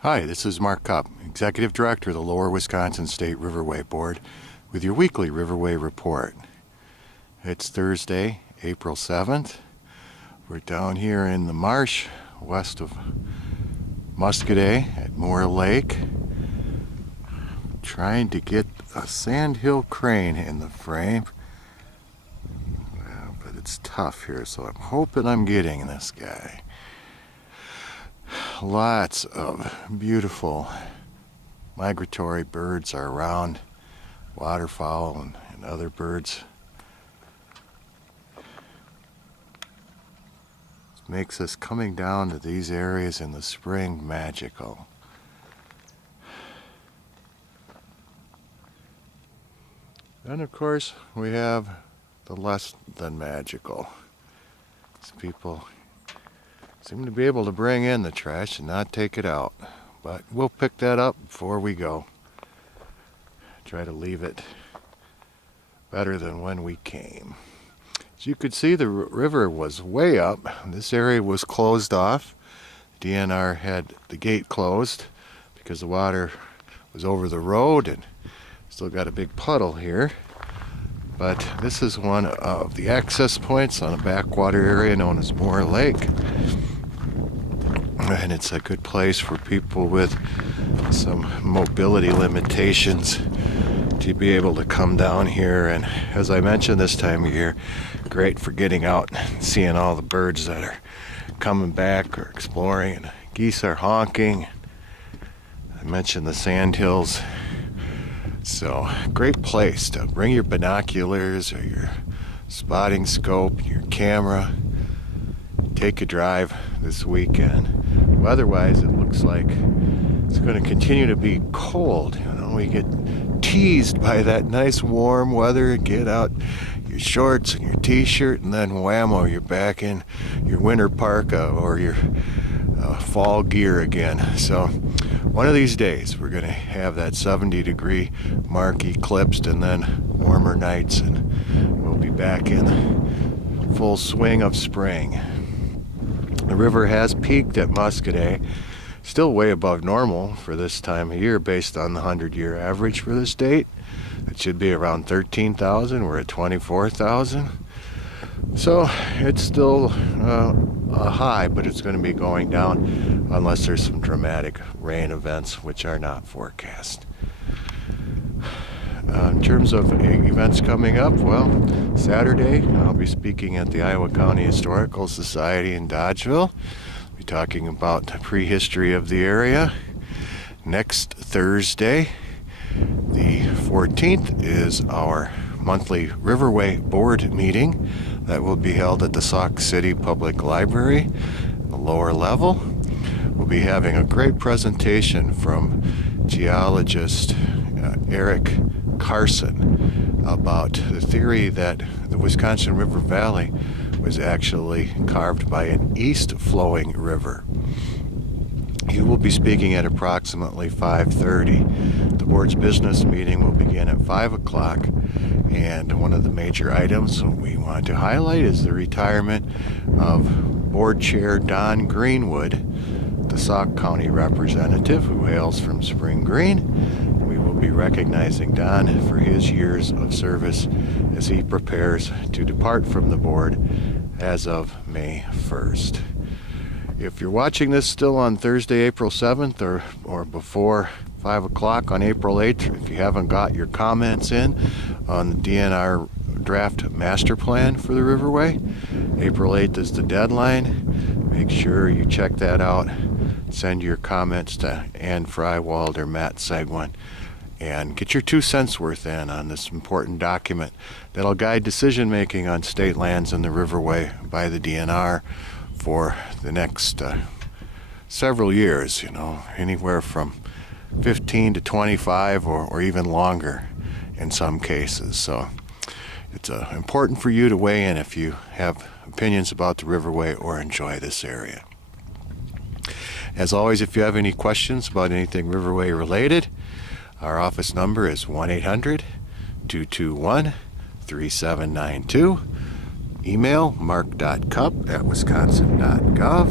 Hi, this is Mark Cupp, Executive Director of the Lower Wisconsin State Riverway Board, with your weekly Riverway report. It's Thursday, April 7th. We're down here in the marsh west of Muscadet at Moore Lake, trying to get a sandhill crane in the frame. Well, but it's tough here, so I'm hoping I'm getting this guy. Lots of beautiful migratory birds are around, waterfowl and other birds. This makes us coming down to these areas in the spring magical. And of course we have the less than magical. These people seem to be able to bring in the trash and not take it out, but we'll pick that up before we go. Try to leave it better than when we came. As you could see, the river was way up. This area was closed off. DNR had the gate closed because the water was over the road and still got a big puddle here. But this is one of the access points on a backwater area known as Moore Lake. And it's a good place for people with some mobility limitations to be able to come down here. And as I mentioned, this time of year, great for getting out and seeing all the birds that are coming back or exploring, and geese are honking. I mentioned the sandhills. So, great place to bring your binoculars or your spotting scope, your camera, take a drive this weekend. Weather-wise, it looks like it's going to continue to be cold. You know, we get teased by that nice warm weather. Get out your shorts and your t-shirt, and then whammo, you're back in your winter parka or your fall gear again. So one of these days we're going to have that 70-degree mark eclipsed, and then warmer nights, and we'll be back in full swing of spring. The river has peaked at Muscadet, still way above normal for this time of year based on the 100-year average for the state. It should be around 13,000. We're at 24,000. So it's still a high, but it's going to be going down unless there's some dramatic rain events, which are not forecast. In terms of events coming up, well, Saturday I'll be speaking at the Iowa County Historical Society in Dodgeville. I'll be talking about the prehistory of the area. Next Thursday, the 14th, is our monthly Riverway Board meeting that will be held at the Sauk City Public Library, the lower level. We'll be having a great presentation from geologist Eric Carson about the theory that the Wisconsin River Valley was actually carved by an east-flowing river. He will be speaking at approximately 5:30. The board's business meeting will begin at 5 o'clock, and one of the major items we want to highlight is the retirement of Board Chair Don Greenwood, the Sauk County representative who hails from Spring Green. We will be recognizing Don for his years of service as he prepares to depart from the board as of May 1st. If you're watching this still on Thursday, April 7th, or before 5 o'clock on April 8th, if you haven't got your comments in on the DNR draft master plan for the Riverway, April 8th is the deadline. Make sure you check that out. Send your comments to Ann Frywald or Matt Seguin, and get your 2 cents worth in on this important document that'll guide decision making on state lands in the Riverway by the DNR for the next several years, anywhere from 15 to 25 or even longer in some cases. So it's important for you to weigh in if you have opinions about the Riverway or enjoy this area. As always, if you have any questions about anything Riverway related, our office number is 1-800-221-3792. Email mark.cupp@wisconsin.gov.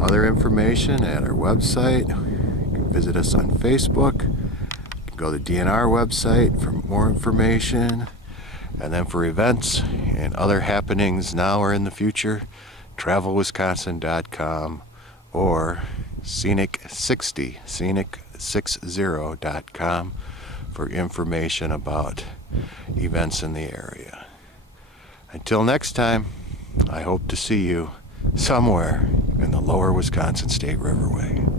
other information at our website. You can visit us on Facebook. You can go to the DNR website for more information. And then for events and other happenings now or in the future, travelwisconsin.com or scenic60.com for information about events in the area. Until next time, I hope to see you somewhere in the Lower Wisconsin State Riverway.